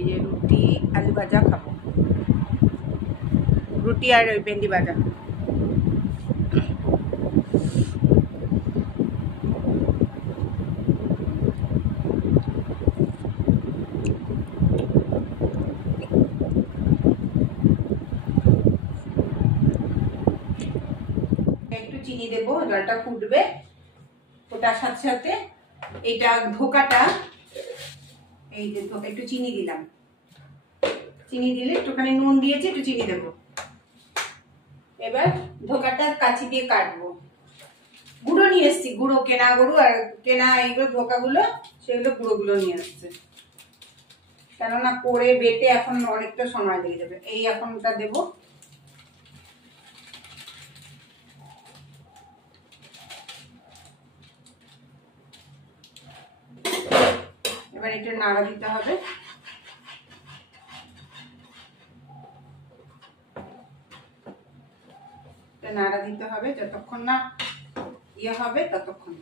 এই যে রুটি আলু ভাজা খাবো, রুটি আর ওই ভেন্ডি ভাজা। একটু চিনি দেবো, জলটা ফুটবে, ওটার সাথে সাথে এটা ধোকাটা, এই যে একটু চিনি দিলাম, চিনি দিলে একটুখানি নুন দিয়েছি, একটু চিনি দেবো। এবার ধোকাটা কাঁচি দিয়ে কাটবো। গুঁড়ো নিয়ে এসছি, গুঁড়ো কেনা গুঁড়ো আর কেনা এইগুলো ধোকাগুলো, সেগুলো গুঁড়োগুলো নিয়ে আসছে, কেননা করে বেটে এখন অনেকটা সময় লেগে যাবে। এই এখন ওটা দেবো। এবার এটা নাড়া দিতে হবে। নাড়া দিতে হবে যতক্ষণ না ইয়ে হবে ততক্ষণ।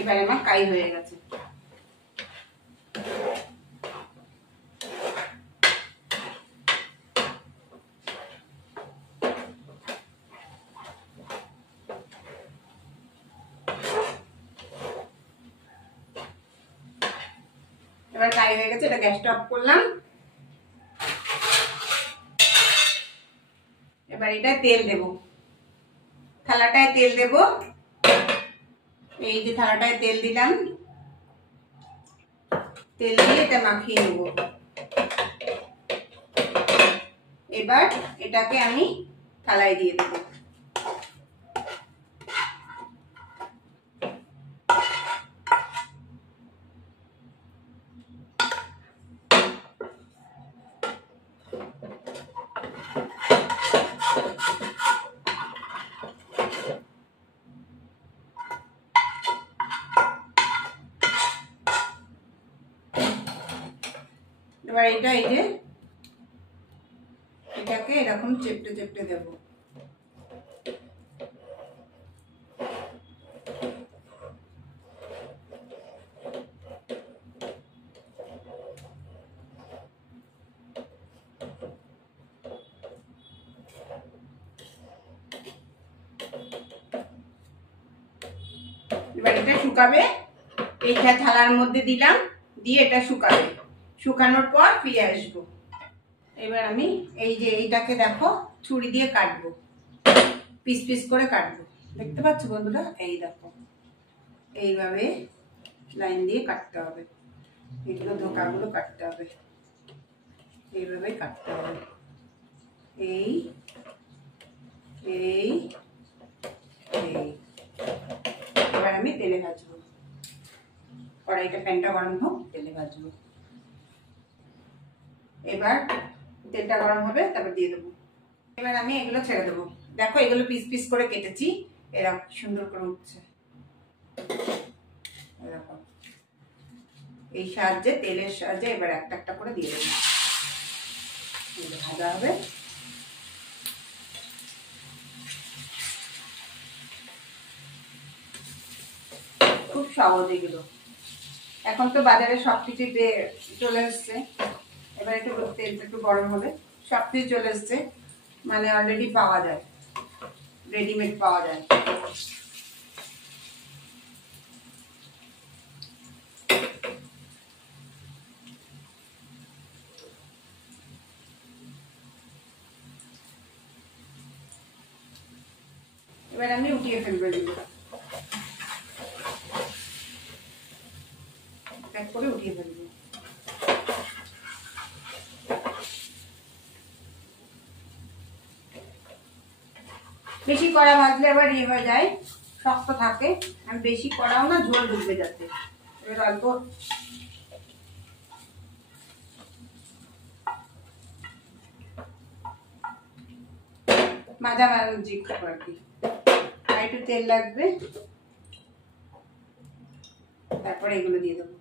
এবার আমার কাই হয়ে গেছে। এবার কাই হয়ে গেছে, এটা গ্যাসটা অফ করলাম। এবার এটা তেল দেব, থালাটায় তেল দেব। এই যে থালাটায় তেল দিলাম, তেল দিয়ে এটা মাখিয়ে নেব। এবার এটাকে আমি থালায় দিয়ে দেব। এবার এটা এই যে এটাকে এরকম চেপটে চেপটে দেব। এবার এটা শুকাবে, এইটা থালার মধ্যে দিলাম, দিয়ে এটা শুকাবে। শুকানোর পর ফিরে আসবো। এবার আমি এই যে এইটাকে দেখো ছুরি দিয়ে কাটবো, পিস পিস করে কাটবো। দেখতে পাচ্ছ বন্ধুরা? এই দেখো এইভাবে লাইন দিয়ে কাটতে হবে, এগুলো ধোকাগুলো কাটতে হবে, এইভাবে কাটতে হবে। এই এই এই এবার আমি তেলে ভাজবো, কড়াইটা প্যানটা গরম হোক, তেলে ভাজবো। এবার তেলটা গরম হবে, তারপর দিয়ে দেবো। এবার আমি এগুলো ছেড়ে দেবো। দেখো এগুলো পিস পিস করে কেটেছি, এরকম সুন্দর করে উঠছে। এরকম এই সাহায্যে, তেলের সাহায্যে এবার একটা একটা করে দিয়ে দেবো, ভাজা হবে। খুব সহজ এগুলো, এখন তো বাজারে সবকিছু চলে এসছে। এবার একটু তেলটা একটু গরম হবে, সবকিছু চলে এসছে, মানে অলরেডি পাওয়া যায়, রেডিমেড পাওয়া যায়। এবার আমি উঠিয়ে ফেলবো এগুলো, প্যাক করে উঠিয়ে ফেলবো। বেশি কড়া ভাজলে আবার ইয়ে হয়ে যায়, শক্ত থাকে। আমি বেশি কড়াও না, ঝোল ঢুকবে যাতে। এবার অল্প মাঝামাঝি আর কি, আর একটু তেল লাগবে। তারপরে এগুলো দিয়ে দেবো।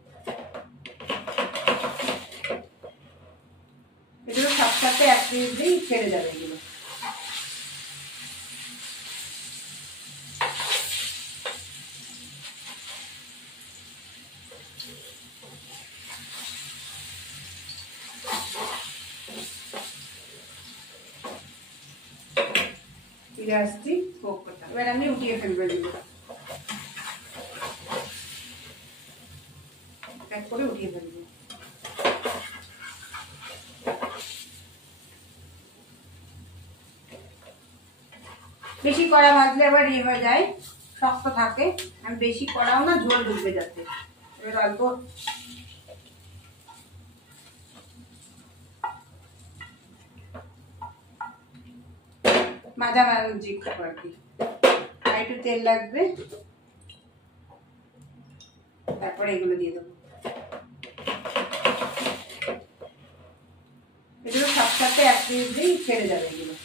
এগুলো সাথে এক মিনিট দিয়েই ছেড়ে যাবে এগুলো। ফিরে আসছি, এবার আমি উঠিয়ে ফেলবো এগুলো, এক করে উঠিয়ে ফেলবো। বেশি কড়া ভাজলে আবার ইয়ে হয়ে যায়, শক্ত থাকে। আমি বেশি কড়াও না, ঝোল ঢুকবে যাতে। এবার অল্প মাঝামাঝি আর কি, আর একটু তেল লাগবে। তারপরে এগুলো দিয়ে দেবো। এগুলো সাথে এক মিনিট দিয়েই ছেড়ে যাবে এগুলো।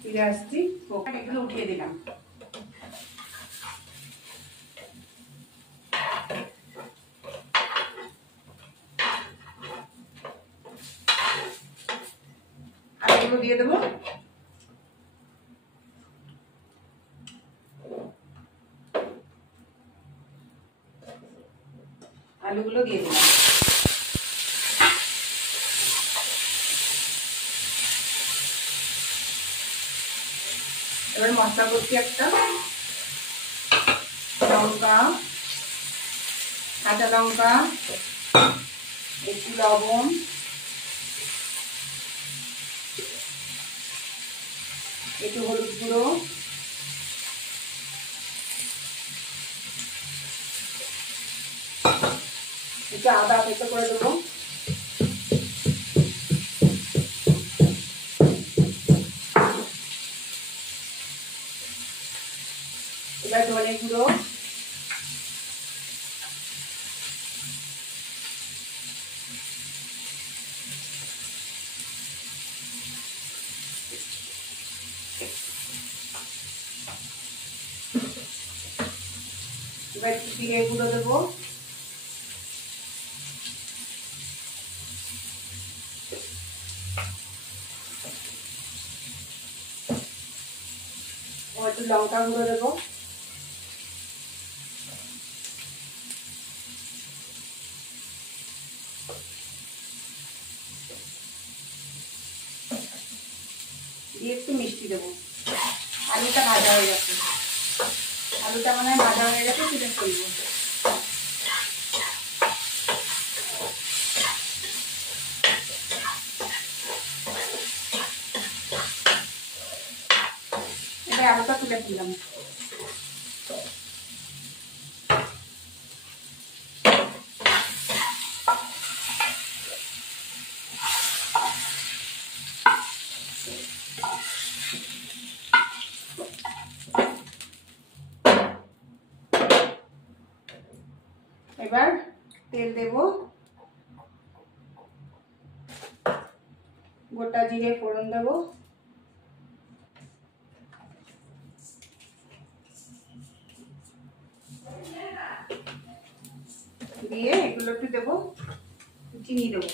ফিরে আসছি, এগুলো উঠিয়ে দিলাম। আর এগুলো দিয়ে দেবো। আলুগুলো দিয়ে দিলাম। এবার মশলা করছি, একটা লঙ্কা, কাঁচা লঙ্কা, একটু লবণ, একটু হলুদ গুঁড়ো, একটু আদা পেস্ট করে দেবো। এবার ধনে গুঁড়ো, এবার জিরে গুঁড়ো দেবো, একটু লঙ্কা গুঁড়ো দেবো, দিয়ে একটু মিষ্টি দেবো। আলুটা ভাজা হয়ে গেছে, আলুটা মানে ভাজা হয়ে গেছে, তুলে ফেলবো। এবার আলুটা তুলে ফেললাম। এবার তেল দেব, গোটা জিরে ফোড়ন দেব, দিয়ে এগুলো একটু দেবো, চিনি দেবো।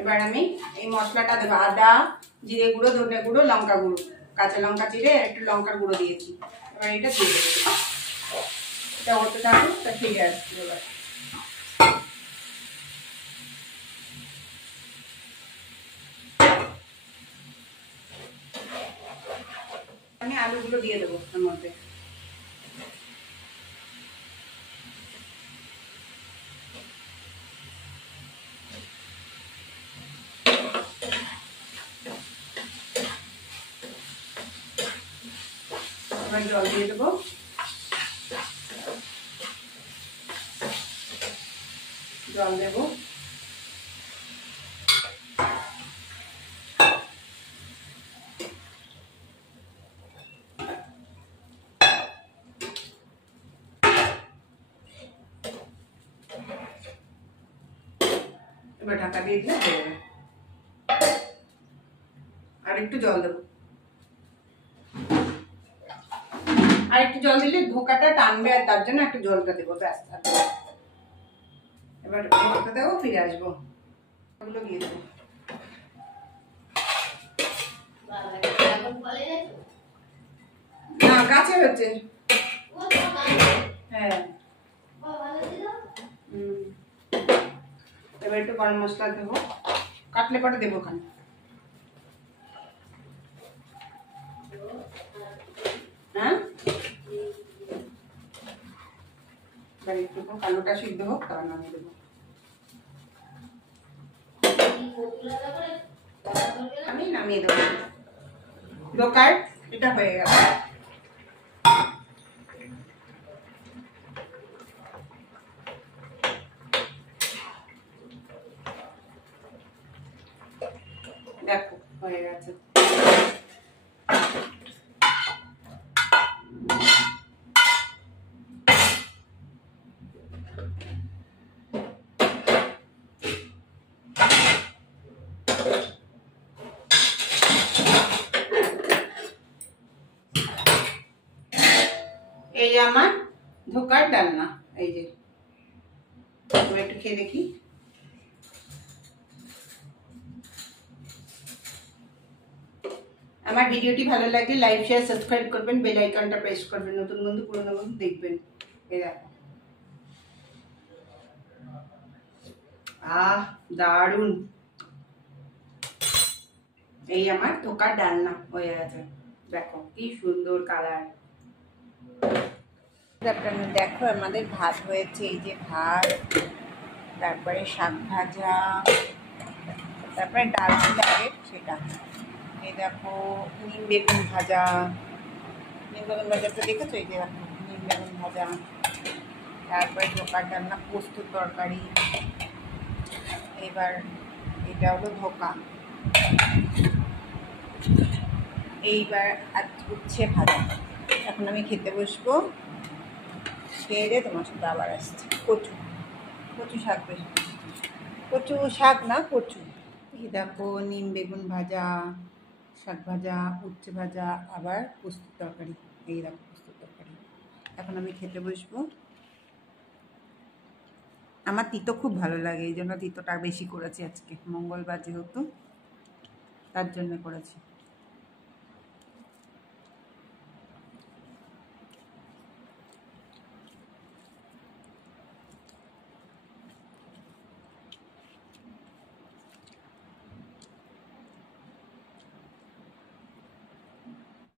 এবার আমি এই মশলাটা দেবো, আদা, জিরে গুঁড়ো, ধনে গুঁড়ো, লঙ্কা গুঁড়ো, কাঁচা লঙ্কা চিড়ে একটু লঙ্কার গুঁড়ো দিয়েছি। এবার এটা দিয়ে দেবো, এটা হতে থাকুক, তা ফিরে আসছি এবার। আলুগুলো দিয়ে দেবো এর মধ্যে। এবার জল দিয়ে দেবো। জল দেবো। এবার ঢাকা দিয়ে দিলে হয়ে যাবে। আর একটু জল দেবো। আর একটু জল দিলে ধোকাটা টানবে, আর তার জন্য একটু জলটা দেবো ব্যাস। এবার ঢাকা দেবো, ফিরে আসবো। ওগুলো দিয়ে দেবো। না, গাছে হচ্ছে। হ্যাঁ। এবার একটু গরম মশলা দেবো, কাটলে পরে দেবো ওখানে। হ্যাঁ, এবার একটু আলুটা সিদ্ধ হোক, তারপর নামিয়ে দেবো। আমি নামিয়ে দেবো। দোকার এটা হয়ে গেল। দেখো হয়ে গেছে। এই আমার ধোকার ডালনা, এই যে একটু খেয়ে দেখি। আমার ভিডিওটি ভালো লাগলে লাইক শেয়ার সাবস্ক্রাইব করবেন, বেল আইকনটা প্রেস করবেন, নতুন বন্ধু পুরনো বন্ধু দেখবেন। এই দেখো, দারুন। এই আমার ধোকার ডালনা হয়ে গেছে। দেখো কি সুন্দর কালার। দেখো আমাদের ভাত হয়েছে, এই যে ভাত, তারপরে শাক ভাজা, তারপরে ডাল লাগে সেটা। এই দেখো নিম বেগুন ভাজা। নিম বেগুন ভাজাটা দেখেছো? এই যে দেখো নিম বেগুন ভাজা, তারপরে ধোকার ডালনা, পোস্ত তরকারি। এবার এটা হলো ধোকা। এইবার উচ্ছে ভাজা। এখন আমি খেতে বসবো। খেয়ে দিয়ে তোমার সাথে আবার আসছে। কচু, কচু শাক, বেশি কচু শাক না, কচু। এই দেখো নিম বেগুন ভাজা, শাক ভাজা, উচ্ছে ভাজা, আবার পোস্ত তরকারি। এই দেখো পোস্ত তরকারি। এখন আমি খেতে বসবো। আমার তিতো খুব ভালো লাগে, এই জন্য তিতোটা বেশি করেছি আজকে, মঙ্গলবার যেহেতু, তার জন্য করেছি।